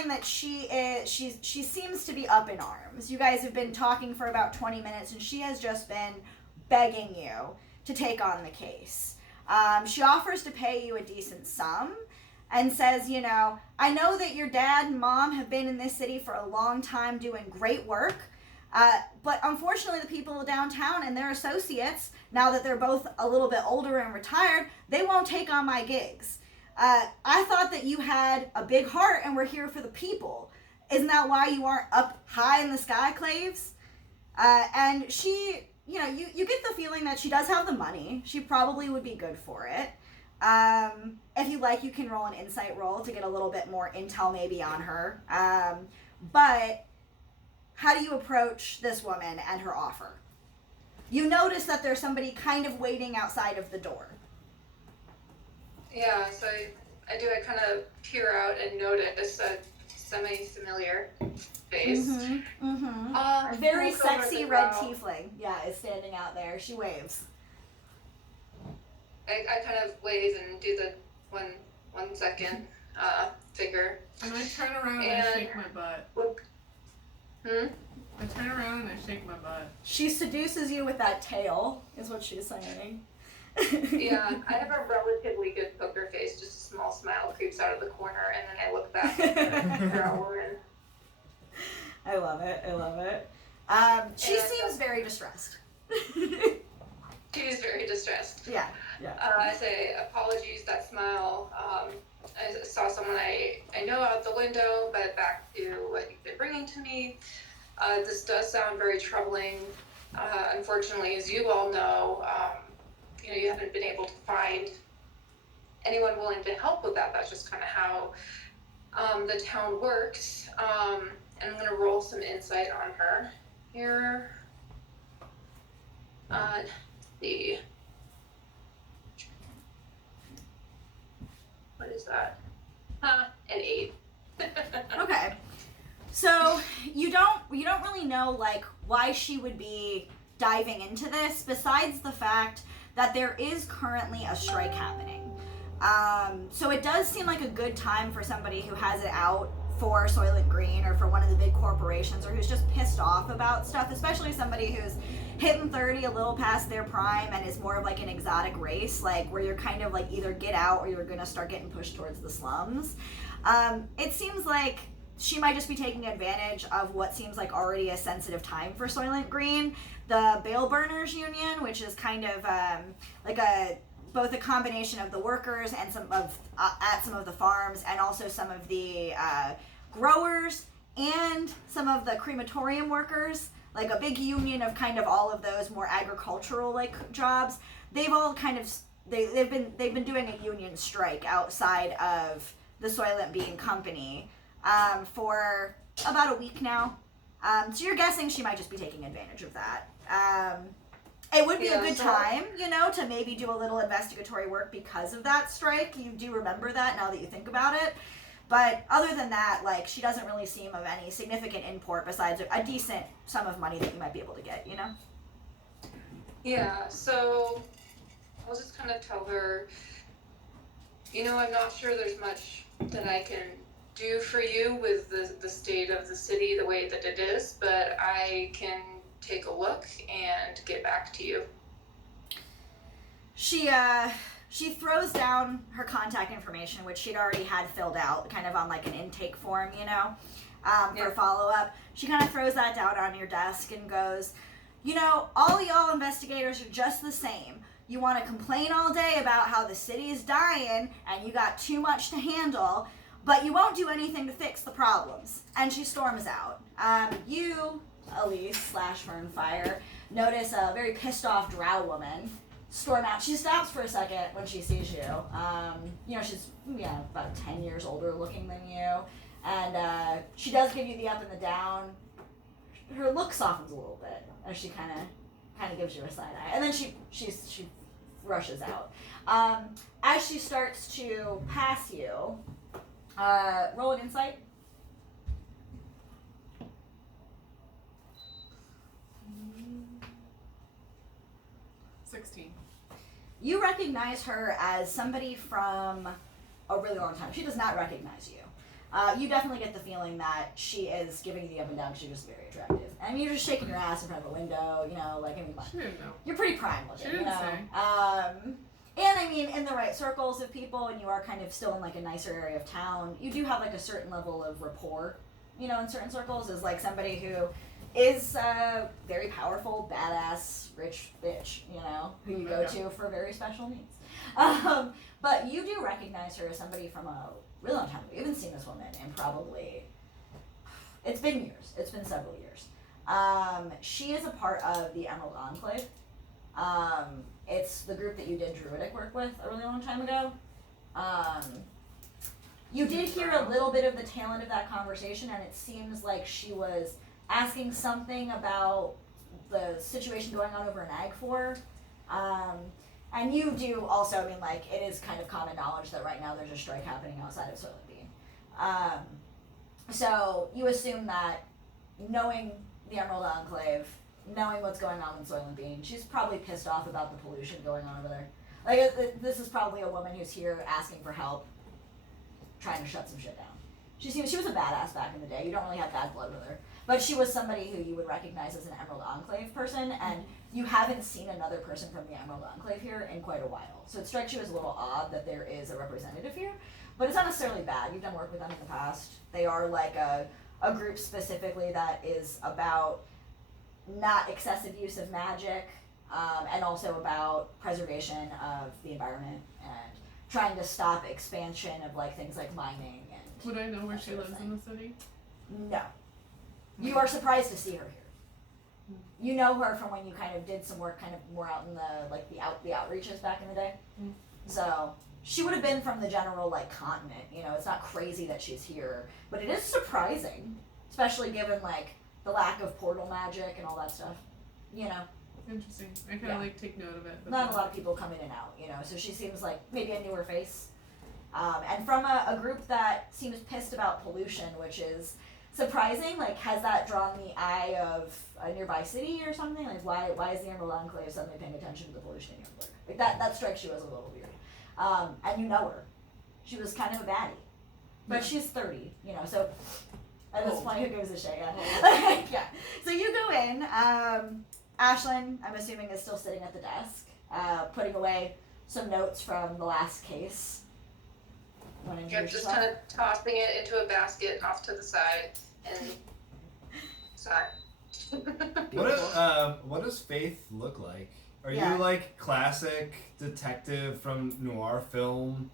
find that she seems to be up in arms. You guys have been talking for about 20 minutes, and she has just been begging you to take on the case. She offers to pay you a decent sum and says, you know, I know that your dad and mom have been in this city for a long time doing great work, but unfortunately the people downtown and their associates, now that they're both a little bit older and retired, they won't take on my gigs. I thought that you had a big heart and were here for the people. Isn't that why you aren't up high in the sky, Claves? And she, you know, you get the feeling that she does have the money. She probably would be good for it. If you like, you can roll an insight roll to get a little bit more intel maybe on her. But how do you approach this woman and her offer? You notice that there's somebody kind of waiting outside of the door. Yeah, so I kind of peer out and notice a semi-familiar face. A very sexy red tiefling, is standing out there. She waves. I kind of wave and do the 1 second figure. And I turn around and I shake my butt. I turn around and I shake my butt. She seduces you with that tail, is what she's saying. Yeah, I have a relatively good poker face, just a small smile creeps out of the corner, and then I look back at the girl woman. I love it. She seems very distressed. She's very distressed. Yeah. I say, apologies, that smile. I saw someone I know out the window, but back to what you've been bringing to me. This does sound very troubling. Unfortunately, as you all know, you haven't been able to find anyone willing to help with that. That's just kind of how the town works. And I'm going to roll some insight on her here. What is that? An 8. Okay. So you don't really know like why she would be diving into this, besides the fact that there is currently a strike happening. So it does seem like a good time for somebody who has it out for Soylent Green or for one of the big corporations, or who's just pissed off about stuff, especially somebody who's hitting 30, a little past their prime, and is more of like an exotic race, like where you're kind of like either get out or you're gonna start getting pushed towards the slums. It seems like she might just be taking advantage of what seems like already a sensitive time for Soylent Green. The Bale Burners Union, which is kind of both a combination of the workers and at some of the farms, and also some of the growers and some of the crematorium workers, like a big union of kind of all of those more agricultural like jobs. They've all kind of they've been doing a union strike outside of the Soylent Bean Company for about a week now. So you're guessing she might just be taking advantage of that. It would be a good time, to maybe do a little investigatory work because of that strike. You do remember that now that you think about it. But other than that, like, she doesn't really seem of any significant import besides a decent sum of money that you might be able to get, Yeah, so I'll just kind of tell her, I'm not sure there's much that I can do for you with the state of the city the way that it is, but I can take a look and get back to you. She throws down her contact information, which she'd already had filled out, kind of on like an intake form, for follow-up. She kind of throws that down on your desk and goes, all y'all investigators are just the same. You want to complain all day about how the city is dying and you got too much to handle, but you won't do anything to fix the problems. And she storms out. You, Elise / Fernfire, notice a very pissed off drow woman storm out. She stops for a second when she sees you. She's about 10 years older looking than you. And she does give you the up and the down. Her look softens a little bit as she kind of gives you a side eye. And then she rushes out. As she starts to pass you, roll an insight. 16. You recognize her as somebody from a really long time. She does not recognize you. You definitely get the feeling that she is giving you the up and down. She's just very attractive. I mean, you're just shaking your ass in front of a window, you know, like, I mean, She didn't know. you're pretty prime looking, She you didn't know. say. And I mean, in the right circles of people, and you are kind of still in like a nicer area of town, you do have like a certain level of rapport, you know, in certain circles, as like somebody who is very powerful, badass, rich bitch, you know, who you go to for very special needs. But you do recognize her as somebody from a really long time ago. You haven't seen this woman in probably, it's been years. It's been several years. She is a part of the Emerald Enclave. It's the group that you did druidic work with a really long time ago. You did hear a little bit of the tail end of that conversation, and it seems like she was asking something about the situation going on over in Agfor. And you do also, I mean, like, it is kind of common knowledge that right now there's a strike happening outside of Soylent Bean. So you assume that knowing the Emerald Enclave, knowing what's going on with Soylent Bean, she's probably pissed off about the pollution going on over there. Like, this is probably a woman who's here asking for help, trying to shut some shit down. She was a badass back in the day. You don't really have bad blood with her. But she was somebody who you would recognize as an Emerald Enclave person, and you haven't seen another person from the Emerald Enclave here in quite a while. So it strikes you as a little odd that there is a representative here, but it's not necessarily bad. You've done work with them in the past. They are like a group specifically that is about not excessive use of magic, and also about preservation of the environment and trying to stop expansion of like things like mining and. Would I know where that she sort of lives thing. in the city? No. You are surprised to see her here. You know her from when you kind of did some work kind of more out in the like the outreaches back in the day. Mm. So she would have been from the general like continent, you know, it's not crazy that she's here. But it is surprising, especially given like the lack of portal magic and all that stuff. You know. Interesting. I kinda Yeah. like take note of it. But Not a lot of people come in and out, you know, so she seems like maybe a newer face. And from a group that seems pissed about pollution, which is surprising, like, has that drawn the eye of a nearby city or something? Like, why is the Emerald Enclave suddenly paying attention to the pollution in Nuremberg? Like, that strikes you as a little weird. And you know her. She was kind of a baddie. But Yeah. she's 30, you know, so at this Old. point, who gives a shit, yeah. Yeah. So you go in, Ashlyn, I'm assuming, is still sitting at the desk, putting away some notes from the last case. Want to Yep, introduce just yourself? kind of tossing it into a basket off to the side and side. What does Faith look like? Are Yeah. you like classic detective from noir film?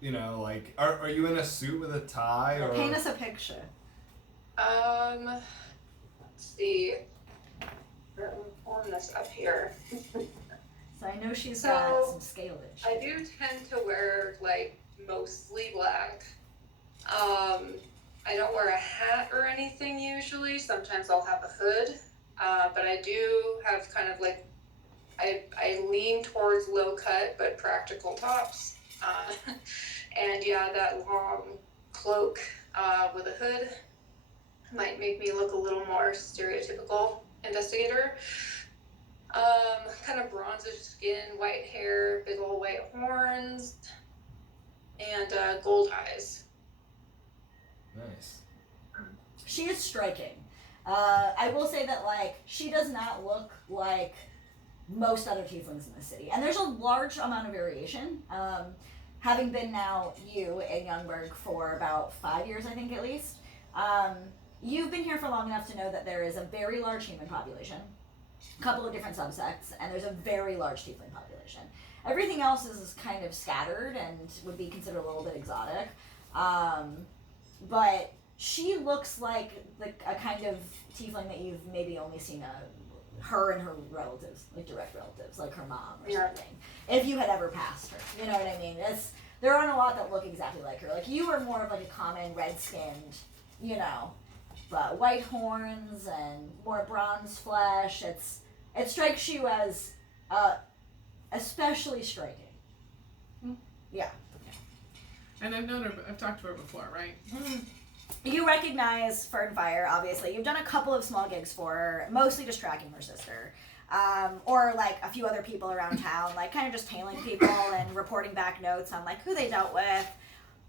You know, like are you in a suit with a tie Yeah, or paint us a picture. Let's see. I'm pulling this up here. So I know she's So, got some scalage. I do tend to wear like mostly black. I don't wear a hat or anything usually. Sometimes I'll have a hood. But I do have kind of like I lean towards low cut but practical tops. And yeah, that long cloak with a hood might make me look a little more stereotypical investigator. Kind of bronzish skin, white hair, big old white horns, and gold eyes. nice? She is striking. I will say that, like, she does not look like most other tieflings in the city. And there's a large amount of variation. Having been now you in Youngberg for about 5 years, I think at least, you've been here for long enough to know that there is a very large human population, a couple of different subsects, and there's a very large tiefling population. Everything else is kind of scattered and would be considered a little bit exotic. But she looks like a kind of tiefling that you've maybe only seen her and her relatives, like direct relatives, like her mom or Yeah. something. If you had ever passed her, you know what I mean? There aren't a lot that look exactly like her. Like, you are more of like a common red-skinned, you know, but white horns and more bronze flesh. It strikes you as especially striking. And I've talked to her before, right? You recognize Fern Fire, obviously. You've done a couple of small gigs for her, mostly just tracking her sister. Or like a few other people around town, like kind of just tailing people and reporting back notes on like who they dealt with,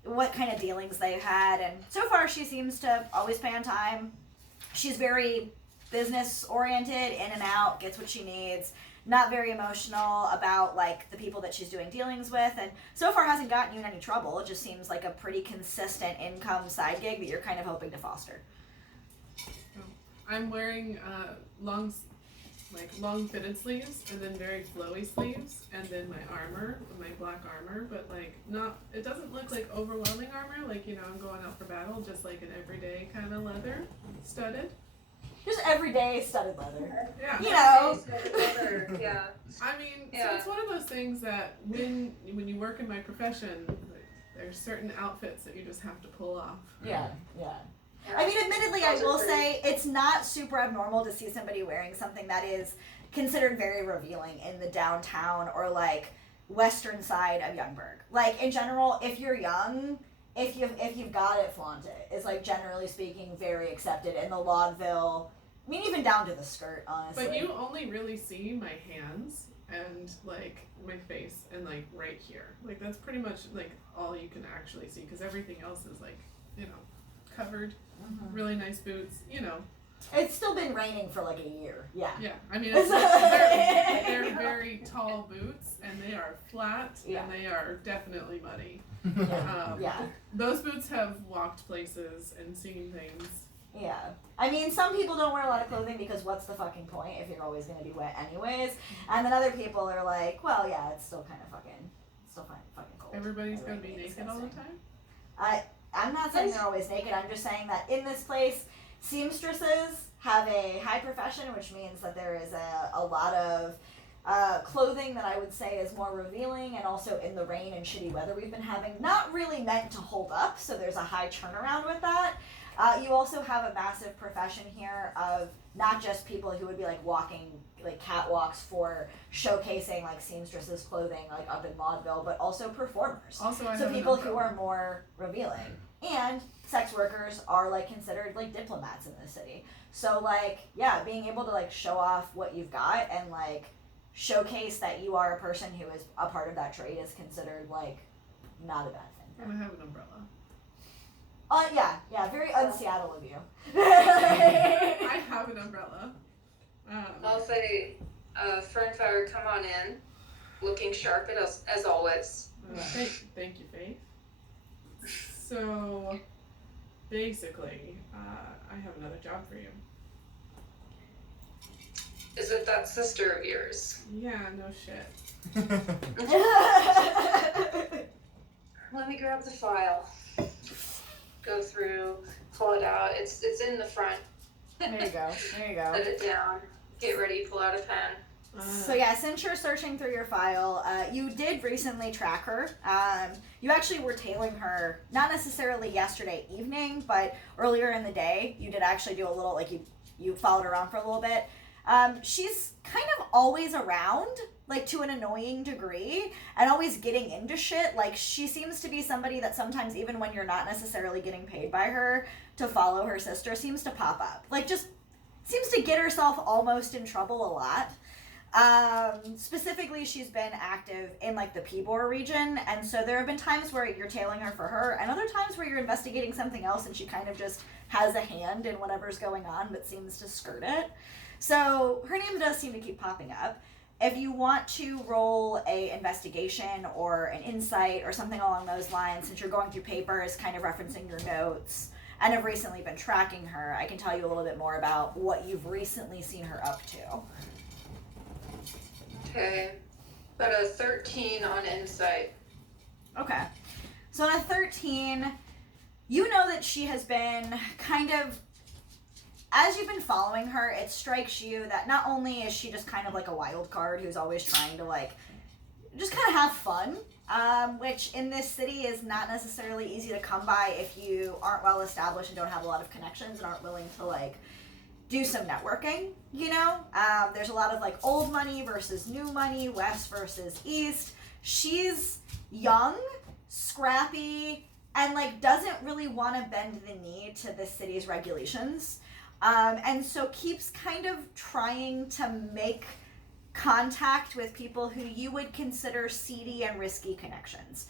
what kind of dealings they've had, and so far she seems to always pay on time. She's very business oriented, in and out, gets what she needs, not very emotional about like the people that she's doing dealings with, and so far hasn't gotten you in any trouble. It just seems like a pretty consistent income side gig that you're kind of hoping to foster. I'm wearing long fitted sleeves and then very flowy sleeves, and then my black armor, but like not, it doesn't look like overwhelming armor, like, you know, I'm going out for battle, just like an everyday kind of leather, studded. Just everyday studded leather. Yeah. You know. Yeah. I mean, Yeah. so it's one of those things that when you work in my profession, like, there's certain outfits that you just have to pull off. Yeah. I mean, admittedly, I will say it's not super abnormal to see somebody wearing something that is considered very revealing in the downtown or like western side of Youngberg. Like in general, if you're young, if you've got it, flaunt it. It's like generally speaking very accepted in the Laudville. I mean, even down to the skirt, honestly. But you only really see my hands and like my face and like right here. Like that's pretty much like all you can actually see, because everything else is like, you know, covered. Really nice boots, you know. It's still been raining for like a year. Yeah. Yeah, I mean, they're very tall boots, and they are flat, Yeah. and they are definitely muddy. Yeah. Those boots have walked places and seen things. Yeah. I mean, some people don't wear a lot of clothing because what's the fucking point if you're always going to be wet anyways? And then other people are like, well, yeah, it's still kind of fucking cold. Everybody's Or gonna be rainy, naked all the disgusting. time. I'm not saying they're always naked. I'm just saying that in this place, seamstresses have a high profession, which means that there is a lot of clothing that I would say is more revealing, and also in the rain and shitty weather we've been having, not really meant to hold up, so there's a high turnaround with that. You also have a massive profession here of not just people who would be like walking like catwalks for showcasing like seamstresses clothing like up in Laudville, but also performers. Also, I So have people an who umbrella. are more revealing. And sex workers are like considered like diplomats in this city. So like, yeah, being able to like show off what you've got and like showcase that you are a person who is a part of that trade is considered like not a bad thing. And I have an umbrella. Yeah, very un-Seattle of you. I have an umbrella. I'll say, Fernfire, come on in, looking sharp as always. Thank you, Faith. So, basically, I have another job for you. Is it that sister of yours? Yeah, no shit. Let me grab the file. Go through, pull it out. It's in the front. There you go. Set it down. Get ready. Pull out a pen. So yeah, since you're searching through your file, you did recently track her. You actually were tailing her, not necessarily yesterday evening, but earlier in the day. You did actually do a little, like you followed her around for a little bit. She's kind of always around, like to an annoying degree, and always getting into shit. Like she seems to be somebody that sometimes, even when you're not necessarily getting paid by her to follow her sister, seems to pop up. Like just seems to get herself almost in trouble a lot. Specifically, she's been active in like the Pibor region, and so there have been times where you're tailing her for her, and other times where you're investigating something else and she kind of just has a hand in whatever's going on but seems to skirt it. So her name does seem to keep popping up. If you want to roll a investigation or an insight or something along those lines, since you're going through papers, kind of referencing your notes, and have recently been tracking her, I can tell you a little bit more about what you've recently seen her up to. Okay. Got a 13 on insight. Okay. So on a 13, you know that she has been kind of, as you've been following her, it strikes you that not only is she just kind of like a wild card who's always trying to like, just kind of have fun, which in this city is not necessarily easy to come by if you aren't well established and don't have a lot of connections and aren't willing to like do some networking, you know? There's a lot of like old money versus new money, west versus east. She's young, scrappy, and like doesn't really want to bend the knee to the city's regulations. And so keeps kind of trying to make contact with people who you would consider seedy and risky connections.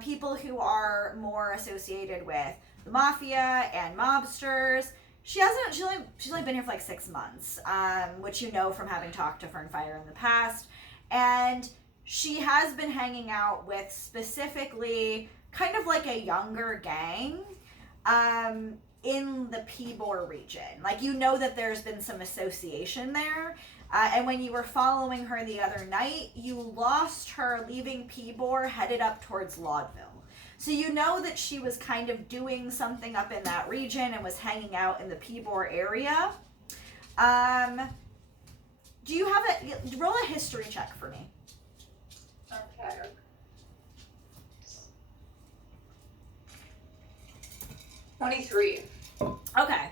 people who are more associated with the mafia and mobsters. She's only been here for like 6 months, which you know from having talked to Fernfire in the past. And she has been hanging out with specifically kind of like a younger gang in the Pibor region. Like, you know that there's been some association there. And when you were following her the other night, you lost her leaving Pibor, headed up towards Laudville. So you know that she was kind of doing something up in that region and was hanging out in the Pibor area. Do you have roll a history check for me? Okay. $23. Okay.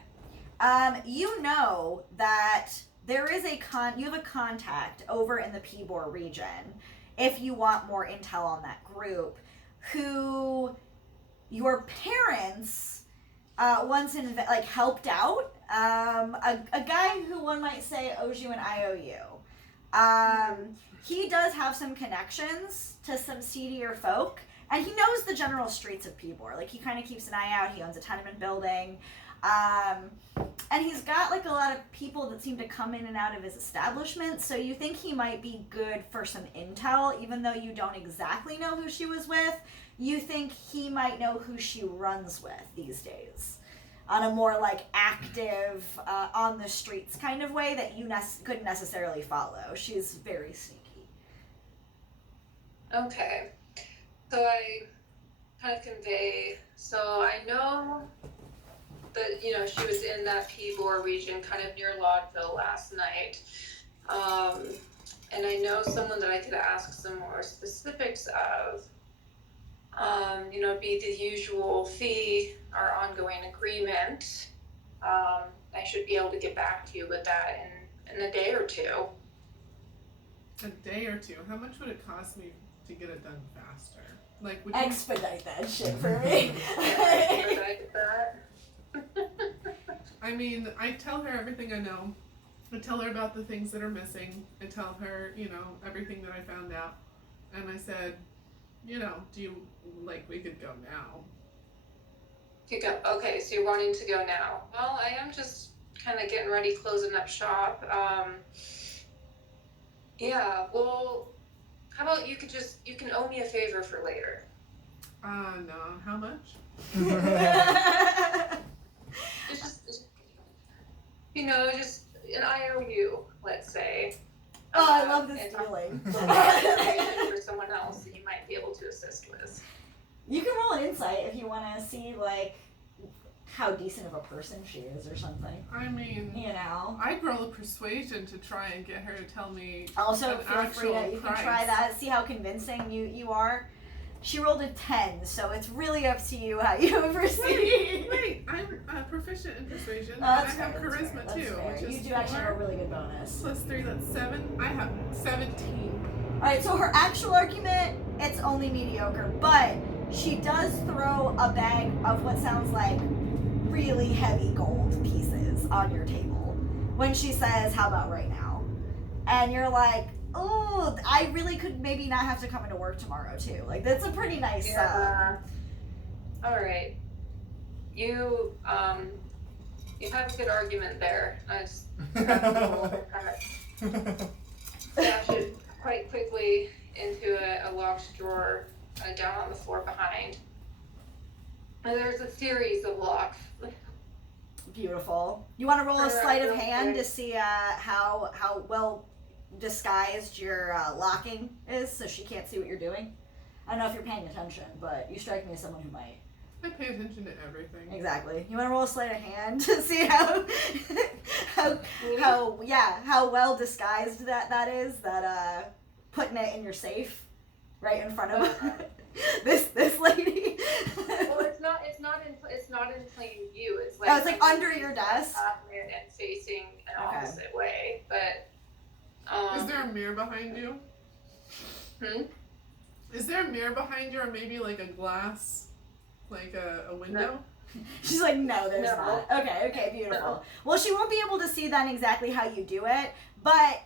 You know that there is you have a contact over in the Pibor region, if you want more intel on that group, who your parents once helped out. A guy who one might say owes you an IOU. He does have some connections to some seedier folk, and he knows the general streets of Pibor. Like, he kind of keeps an eye out. He owns a tenement building. And he's got like a lot of people that seem to come in and out of his establishment, so you think he might be good for some intel, even though you don't exactly know who she was with. You think he might know who she runs with these days, on a more like active, on the streets kind of way that you couldn't necessarily follow. She's very sneaky. Okay. So I kind of convey, so I know that, you know, she was in that Pibor region, kind of near Laudville last night. And I know someone that I could ask some more specifics of. You know, be the usual fee, our ongoing agreement. I should be able to get back to you with that in a day or two. A day or two? How much would it cost me to get it done faster? Like, would you... Expedite that shit for me. Expedite that. I mean, I tell her everything I know. I tell her about the things that are missing. I tell her, you know, everything that I found out. And I said, you know, we could go now. You go, okay, so you're wanting to go now. Well, I am just kind of getting ready, closing up shop. Yeah, well, how about you can owe me a favor for later. No, how much? It's just, you know, just an IOU, let's say. Oh, I love this and feeling. for someone else that you might be able to assist with. You can roll an insight if you want to see, like, how decent of a person she is or something. I mean, you know. I'd roll a persuasion to try and get her to tell me Also, an feel free to, you price. can try that, see how convincing you are. She rolled a 10, so it's really up to you how you proceed. Wait, I'm proficient in persuasion, and Oh, I that's have fair, that's charisma fair, too, that's fair. which is You do actually have a 4 really good bonus. plus 3, that's 7. I have 17. Alright, so her actual argument, it's only mediocre, but she does throw a bag of what sounds like really heavy gold pieces on your table when she says, how about right now? And you're like, oh, I really could maybe not have to come into work tomorrow too. Like, that's a pretty nice, Yeah. Alright. You have a good argument there. I just dash it quite quickly into a locked drawer down on the floor behind. And there's a series of locks. Beautiful. You want to roll a sleight of hand to see how well disguised your locking is, so she can't see what you're doing? I don't know if you're paying attention, but you strike me as someone who might. I pay attention to everything. Exactly. You want to roll a sleight of hand to see how well disguised that is, that putting it in your safe right in front of this lady. Well, it's not in plain view. It's like, oh, it's like under your desk. And facing an Okay. opposite way. But Is there a mirror behind you? Is there a mirror behind you, or maybe like a glass, like a window? She's like, no, there's No. not. Okay, beautiful. Well, she won't be able to see then exactly how you do it, but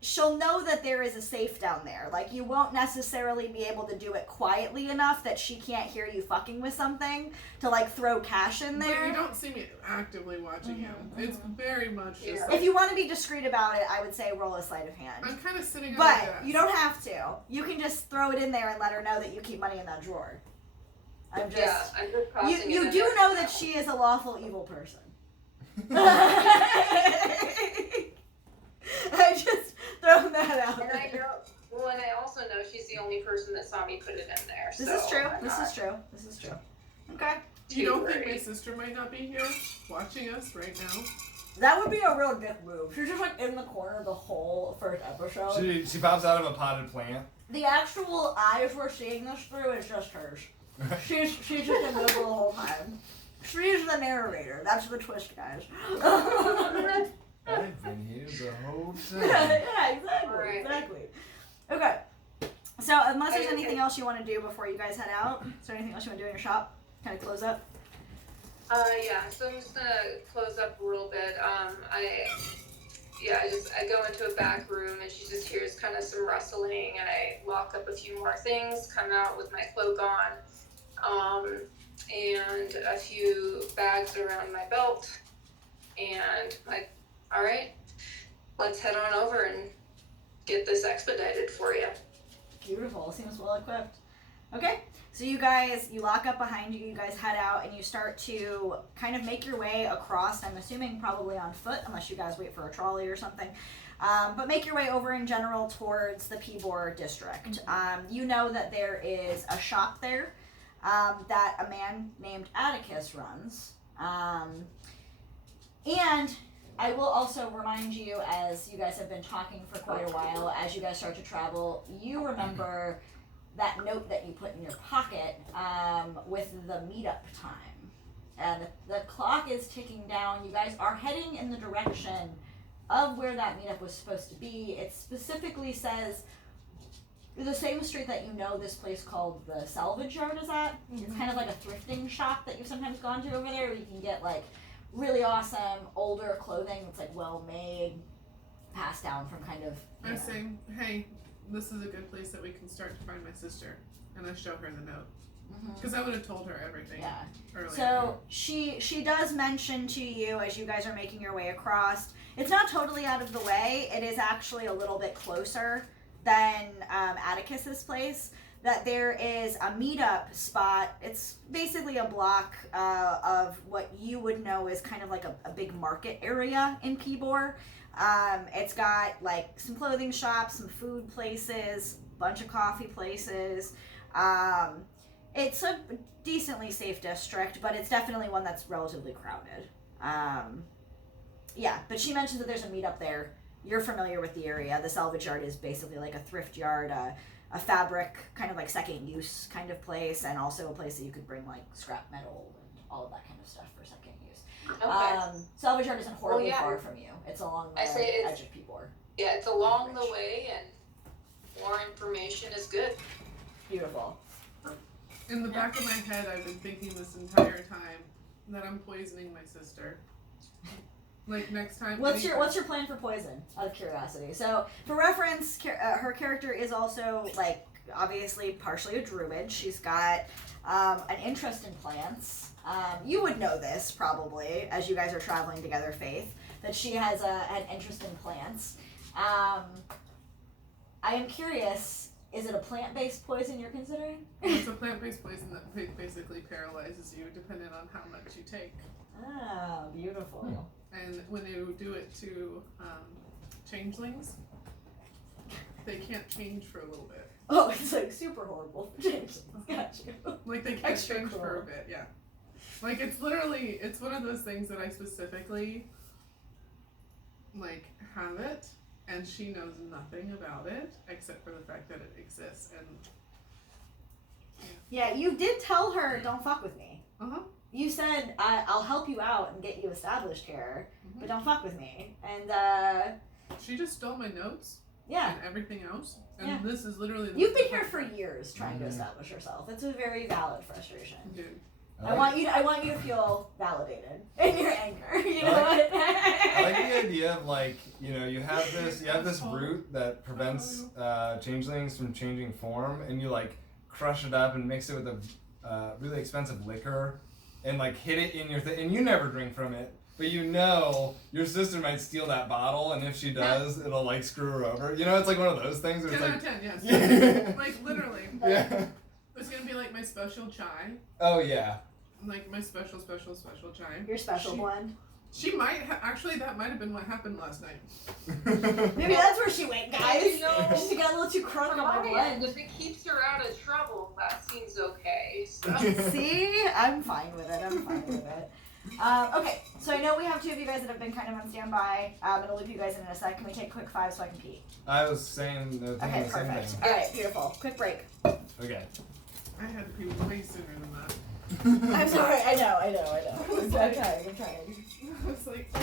she'll know that there is a safe down there. Like, you won't necessarily be able to do it quietly enough that she can't hear you fucking with something to like throw cash in there. But you don't see me actively watching you. It's very much just If you want to be discreet about it, I would say roll a sleight of hand. I'm kind of sitting on But the desk. you don't have to. You can just throw it in there and let her know that you keep money in that drawer. I'm just. Yeah, I'm just tossing You it in do there know now. that she is a lawful evil person. I just thrown that out And I there. know, well, and I also know she's the only person that saw me put it in there. This so is true. I'm This not is true. This is true. Okay. You don't think worried. my sister might not be here watching us right now? That would be a real dick move. She's just like in the corner the whole first episode. She pops out of a potted plant. The actual eyes we're seeing this through is just hers. She's just invisible the whole time. She's the narrator. That's the twist, guys. I've been here the whole time. Yeah, exactly. Right. Exactly. Okay. So, unless there's Okay. anything else you want to do before you guys head out, is there anything else you want to do in your shop? Kind of close up? Yeah, so I'm just gonna close up a little bit. I go into a back room and she just hears kind of some rustling and I lock up a few more things, come out with my cloak on, and a few bags around my belt, and like, all right, let's head on over and get this expedited for you. Beautiful. Seems well equipped. Okay. So you lock up behind you, you guys head out, and you start to kind of make your way across, I'm assuming probably on foot, unless you guys wait for a trolley or something. But make your way over in general towards the Peabore district. You know that there is a shop there that a man named Atticus runs. And I will also remind you, as you guys have been talking for quite a while, as you guys start to travel, you remember that note that you put in your pocket with the meetup time. And the clock is ticking down. You guys are heading in the direction of where that meetup was supposed to be. It specifically says the same street that you know this place called the Salvage Yard is at. It's kind of like a thrifting shop that you've sometimes gone to over there where you can get like really awesome older clothing that's like well made, passed down from kind of. I say, hey, this is a good place that we can start to find my sister. And I show her the note. Because I would have told her everything Yeah. earlier. So she does mention to you as you guys are making your way across. It's not totally out of the way. It is actually a little bit closer than Atticus's place. That there is a meetup spot. It's basically a block of what you would know is kind of like a big market area in Peabore. It's got like some clothing shops, some food places, a bunch of coffee places. It's a decently safe district, but it's definitely one that's relatively crowded. Yeah, but she mentions that there's a meetup there. You're familiar with the area. The Salvage Yard is basically like a thrift yard, a fabric kind of like second use kind of place, and also a place that you could bring like scrap metal and all of that kind of stuff for second use. Okay. Salvage Yard isn't horribly yeah. far from you. It's along the I say it's- edge of Peabore. Yeah, it's along the way, and more information is good. Beautiful. In the back of my head, I've been thinking this entire time that I'm poisoning my sister. Like next time. What's your plan for poison? Out of curiosity. So for reference, her character is also like obviously partially a druid. She's got an interest in plants. You would know this probably as you guys are traveling together, Faith, that she has an interest in plants. I am curious. Is it a plant-based poison you're considering? It's a plant-based poison that basically paralyzes you depending on how much you take. Ah, beautiful. And when you do it to changelings, they can't change for a little bit. Oh, it's like super horrible. James, got you. Like they can't Extra change for a cool. bit, yeah. Like it's literally, it's one of those things that I specifically like have it, and she knows nothing about it except for the fact that it exists. And Yeah, you did tell her, don't fuck with me. uh-huh. You said, I'll help you out and get you established here, Mhm. but don't fuck with me. And, She just stole my notes yeah. and everything else, and Yeah. this is literally. You've been here for years trying to Mhm. establish yourself. It's a very valid frustration. Dude. I want you to feel validated in your anger. You know I what? I like the idea of like, you know, you have this root that prevents changelings from changing form, and you like crush it up and mix it with a really expensive liquor, and like hit it in your and you never drink from it, but you know your sister might steal that bottle, and if she does, it'll like screw her over. You know, it's like one of those things where 10 it's out like, of 10, yes. Like literally. yeah. It's gonna be like my special chai. Oh yeah. Like my special chai. Your special blend. She might actually, that might have been what happened last night. Maybe that's where she went, guys. You know, She got a little too crunk on my blend. if it keeps her out of trouble, that seems okay. So. See? I'm fine with it. Okay, so I know we have two of you guys that have been kind of on standby. I'm going to loop you guys in a sec. Can we take a quick 5 so I can pee? I was saying the Okay, same perfect. thing. Alright, beautiful. Quick break. Okay. I had to pee way sooner than that. I'm sorry. I know. I'm like- trying. I was like,